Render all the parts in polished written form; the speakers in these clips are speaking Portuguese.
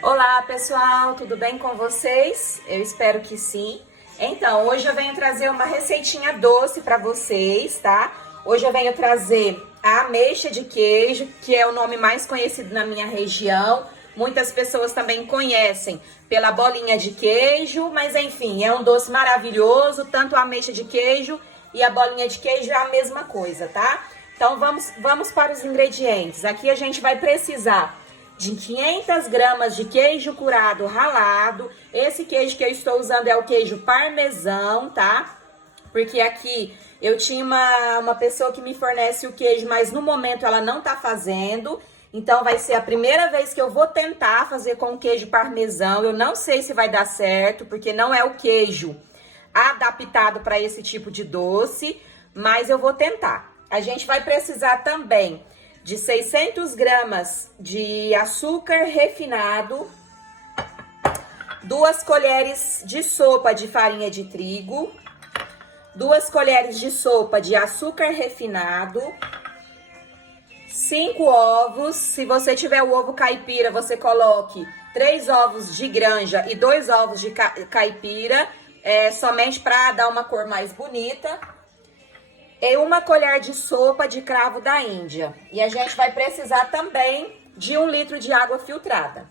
Olá pessoal, tudo bem com vocês? Eu espero que sim. Então, hoje eu venho trazer uma receitinha doce para vocês, tá? Hoje eu venho trazer a ameixa de queijo, que é o nome mais conhecido na minha região. Muitas pessoas também conhecem pela bolinha de queijo, mas enfim, é um doce maravilhoso, tanto a ameixa de queijo e a bolinha de queijo é a mesma coisa, tá? Então vamos para os ingredientes. Aqui a gente vai precisar de 500 gramas de queijo curado ralado. Esse queijo que eu estou usando é o queijo parmesão, tá? Porque aqui eu tinha uma pessoa que me fornece o queijo, mas no momento ela não tá fazendo. Então vai ser a primeira vez que eu vou tentar fazer com queijo parmesão. Eu não sei se vai dar certo, porque não é o queijo adaptado para esse tipo de doce, mas eu vou tentar. A gente vai precisar também de 600 gramas de açúcar refinado, 2 colheres de sopa de farinha de trigo, 2 colheres de sopa de açúcar refinado, 5 ovos. Se você tiver o ovo caipira, você coloque 3 ovos de granja e 2 ovos de caipira, somente para dar uma cor mais bonita. E 1 colher de sopa de cravo da Índia. E a gente vai precisar também de 1 litro de água filtrada.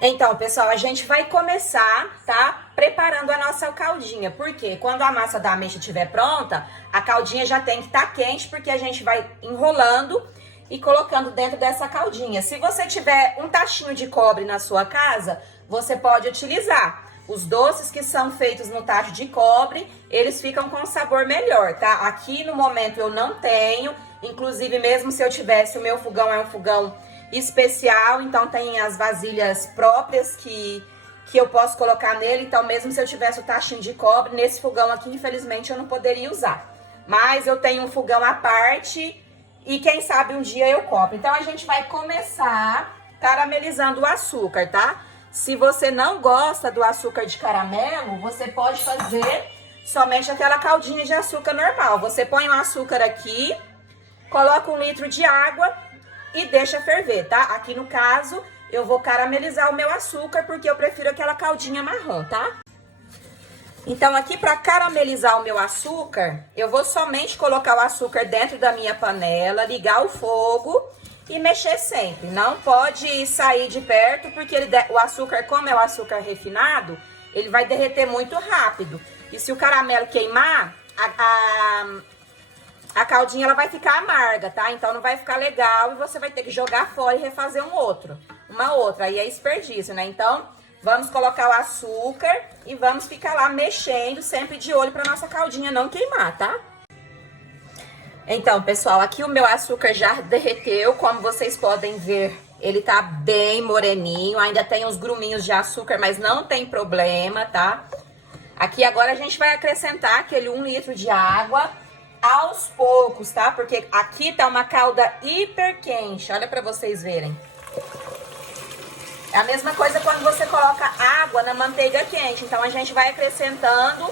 Então, pessoal, a gente vai começar, tá? Preparando a nossa caldinha. Porque quando a massa da ameixa estiver pronta, a caldinha já tem que estar quente, porque a gente vai enrolando e colocando dentro dessa caldinha. Se você tiver um tachinho de cobre na sua casa, você pode utilizar. Os doces que são feitos no tacho de cobre, eles ficam com um sabor melhor, tá? Aqui no momento eu não tenho, inclusive mesmo se eu tivesse, o meu fogão é um fogão especial, então tem as vasilhas próprias que eu posso colocar nele. Então mesmo se eu tivesse o tachinho de cobre, nesse fogão aqui, infelizmente, eu não poderia usar. Mas eu tenho um fogão à parte e quem sabe um dia eu compro. Então a gente vai começar caramelizando o açúcar, tá? Se você não gosta do açúcar de caramelo, você pode fazer somente aquela caldinha de açúcar normal. Você põe o açúcar aqui, coloca 1 litro de água e deixa ferver, tá? Aqui no caso, eu vou caramelizar o meu açúcar porque eu prefiro aquela caldinha marrom, tá? Então aqui para caramelizar o meu açúcar, eu vou somente colocar o açúcar dentro da minha panela, ligar o fogo e mexer sempre. Não pode sair de perto, porque o açúcar, como é o açúcar refinado, ele vai derreter muito rápido. E se o caramelo queimar, a caldinha ela vai ficar amarga, tá? Então não vai ficar legal e você vai ter que jogar fora e refazer uma outra. Aí é desperdício, né? Então vamos colocar o açúcar e vamos ficar lá mexendo, sempre de olho para nossa caldinha não queimar, tá? Então, pessoal, aqui o meu açúcar já derreteu, como vocês podem ver, ele tá bem moreninho, ainda tem uns gruminhos de açúcar, mas não tem problema, tá? Aqui agora a gente vai acrescentar aquele 1 litro de água aos poucos, tá? Porque aqui tá uma calda hiper quente, olha pra vocês verem. É a mesma coisa quando você coloca água na manteiga quente, então a gente vai acrescentando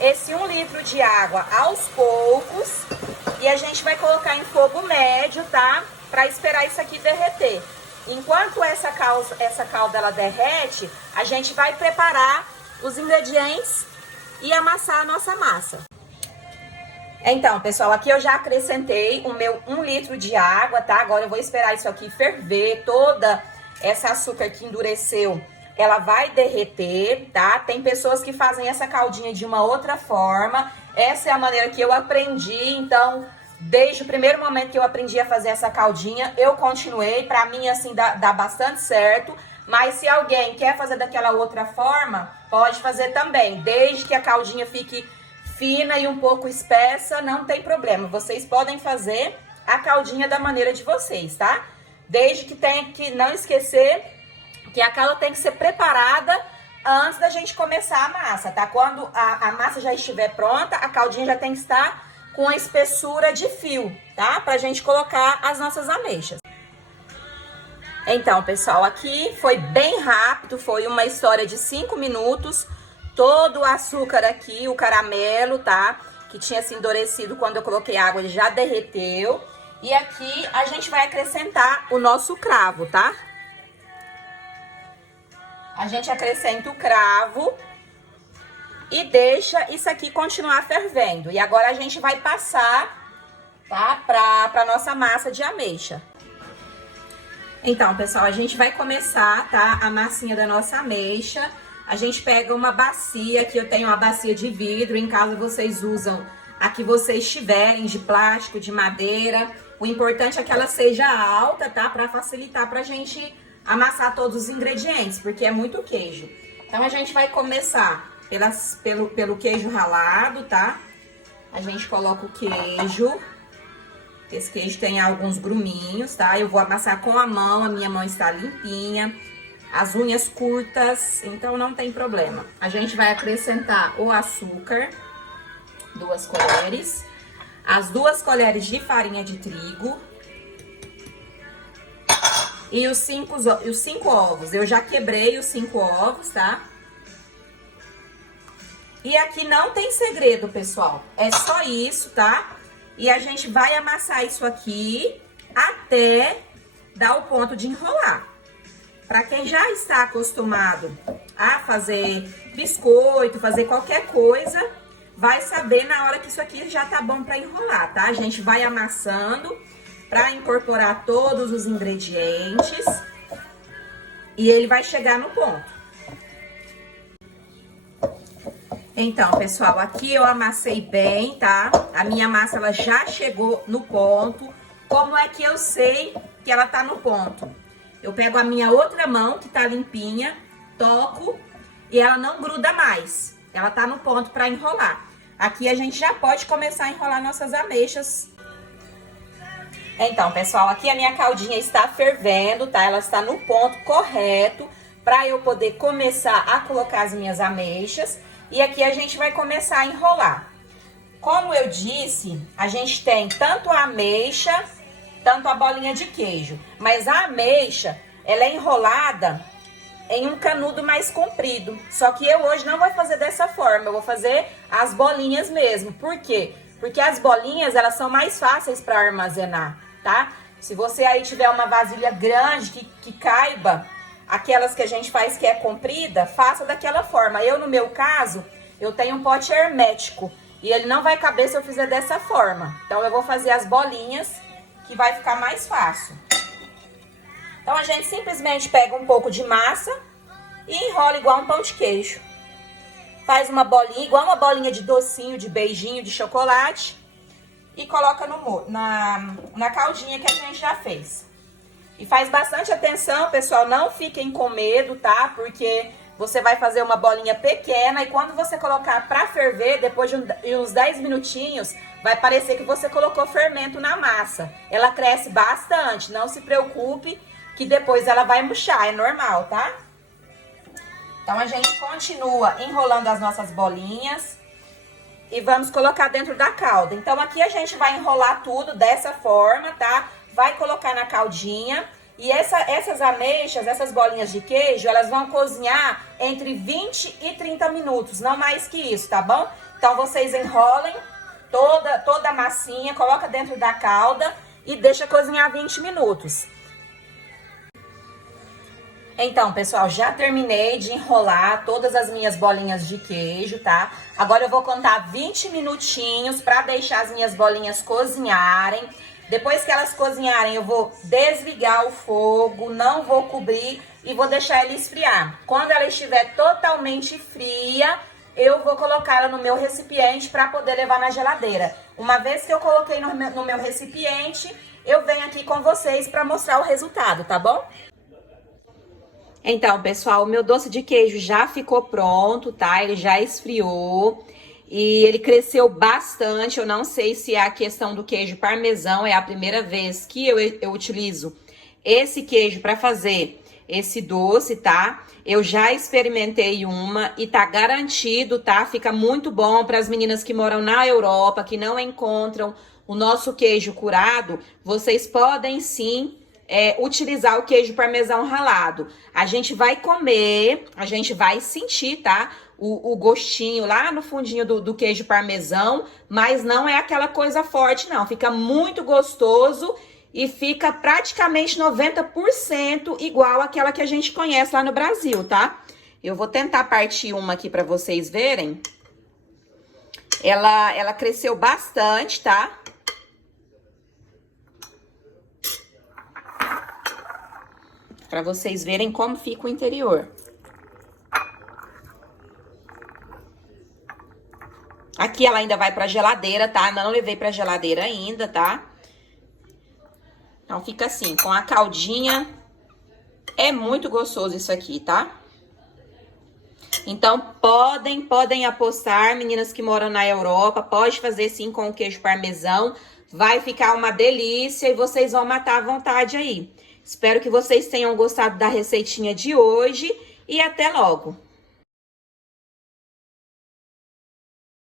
esse 1 litro de água aos poucos. E a gente vai colocar em fogo médio, tá? Pra esperar isso aqui derreter. Enquanto essa calda ela derrete, a gente vai preparar os ingredientes e amassar a nossa massa. Então, pessoal, aqui eu já acrescentei o meu 1 litro de água, tá? Agora eu vou esperar isso aqui ferver. Toda essa açúcar que endureceu, ela vai derreter, tá? Tem pessoas que fazem essa caldinha de uma outra forma. Essa é a maneira que eu aprendi, então, desde o primeiro momento que eu aprendi a fazer essa caldinha, eu continuei. Pra mim, assim, dá bastante certo. Mas se alguém quer fazer daquela outra forma, pode fazer também. Desde que a caldinha fique fina e um pouco espessa, não tem problema. Vocês podem fazer a caldinha da maneira de vocês, tá? Desde que tenha que não esquecer que a calda tem que ser preparada antes da gente começar a massa, tá? Quando a massa já estiver pronta, a caldinha já tem que estar com a espessura de fio, tá? Pra gente colocar as nossas ameixas. Então, pessoal, aqui foi bem rápido, foi uma história de 5 minutos. Todo o açúcar aqui, o caramelo, tá? Que tinha se endurecido quando eu coloquei água, ele já derreteu. E aqui a gente vai acrescentar o nosso cravo, tá? A gente acrescenta o cravo e deixa isso aqui continuar fervendo. E agora a gente vai passar, tá? Pra nossa massa de ameixa. Então, pessoal, a gente vai começar, tá? A massinha da nossa ameixa. A gente pega uma bacia, aqui eu tenho uma bacia de vidro, em caso vocês usam a que vocês tiverem, de plástico, de madeira. O importante é que ela seja alta, tá? Pra facilitar pra gente amassar todos os ingredientes, porque é muito queijo. Então, a gente vai começar pelo queijo ralado, tá? A gente coloca o queijo. Esse queijo tem alguns gruminhos, tá? Eu vou amassar com a mão, a minha mão está limpinha. As unhas curtas, então não tem problema. A gente vai acrescentar o açúcar, 2 colheres. As 2 colheres de farinha de trigo. E os 5 ovos. Eu já quebrei os 5 ovos, tá? E aqui não tem segredo, pessoal. É só isso, tá? E a gente vai amassar isso aqui até dar o ponto de enrolar. Para quem já está acostumado a fazer biscoito, fazer qualquer coisa, vai saber na hora que isso aqui já tá bom para enrolar, tá? A gente vai amassando para incorporar todos os ingredientes e ele vai chegar no ponto. Então, pessoal, aqui eu amassei bem, tá? A minha massa, ela já chegou no ponto. Como é que eu sei que ela tá no ponto? Eu pego a minha outra mão, que tá limpinha, toco e ela não gruda mais. Ela tá no ponto para enrolar. Aqui a gente já pode começar a enrolar nossas ameixas. Então, pessoal, aqui a minha caldinha está fervendo, tá? Ela está no ponto correto para eu poder começar a colocar as minhas ameixas. E aqui a gente vai começar a enrolar. Como eu disse, a gente tem tanto a ameixa, tanto a bolinha de queijo. Mas a ameixa, ela é enrolada em um canudo mais comprido. Só que eu hoje não vou fazer dessa forma, eu vou fazer as bolinhas mesmo. Por quê? Porque as bolinhas, elas são mais fáceis para armazenar, tá? Se você aí tiver uma vasilha grande que caiba aquelas que a gente faz que é comprida, faça daquela forma. Eu, no meu caso, eu tenho um pote hermético e ele não vai caber se eu fizer dessa forma. Então, eu vou fazer as bolinhas, que vai ficar mais fácil. Então, a gente simplesmente pega um pouco de massa e enrola igual um pão de queijo. Faz uma bolinha, igual uma bolinha de docinho, de beijinho, de chocolate. E coloca na caldinha que a gente já fez. E faz bastante atenção, pessoal, não fiquem com medo, tá? Porque você vai fazer uma bolinha pequena e quando você colocar pra ferver, depois de uns 10 minutinhos, vai parecer que você colocou fermento na massa. Ela cresce bastante, não se preocupe que depois ela vai murchar, é normal, tá? Então, a gente continua enrolando as nossas bolinhas e vamos colocar dentro da calda. Então, aqui a gente vai enrolar tudo dessa forma, tá? Vai colocar na caldinha e essas ameixas, essas bolinhas de queijo, elas vão cozinhar entre 20 e 30 minutos, não mais que isso, tá bom? Então, vocês enrolem toda a massinha, coloca dentro da calda e deixa cozinhar 20 minutos. Então, pessoal, já terminei de enrolar todas as minhas bolinhas de queijo, tá? Agora eu vou contar 20 minutinhos para deixar as minhas bolinhas cozinharem. Depois que elas cozinharem, eu vou desligar o fogo, não vou cobrir e vou deixar ela esfriar. Quando ela estiver totalmente fria, eu vou colocá-la no meu recipiente para poder levar na geladeira. Uma vez que eu coloquei no meu recipiente, eu venho aqui com vocês para mostrar o resultado, tá bom? Então, pessoal, o meu doce de queijo já ficou pronto, tá? Ele já esfriou e ele cresceu bastante. Eu não sei se é a questão do queijo parmesão, é a primeira vez que eu utilizo esse queijo para fazer esse doce, tá? Eu já experimentei uma e tá garantido, tá? Fica muito bom para as meninas que moram na Europa, que não encontram o nosso queijo curado. Vocês podem sim utilizar o queijo parmesão ralado. A gente vai comer, a gente vai sentir, tá? o gostinho lá no fundinho do queijo parmesão, mas não é aquela coisa forte, não. Fica muito gostoso e fica praticamente 90% igual àquela que a gente conhece lá no Brasil, tá? Eu vou tentar partir uma aqui pra vocês verem. Ela cresceu bastante, tá? Pra vocês verem como fica o interior. Aqui ela ainda vai pra geladeira, tá? Não levei pra geladeira ainda, tá? Então fica assim, com a caldinha. É muito gostoso isso aqui, tá? Então podem apostar, meninas que moram na Europa, pode fazer sim com o queijo parmesão. Vai ficar uma delícia e vocês vão matar à vontade aí. Espero que vocês tenham gostado da receitinha de hoje e até logo!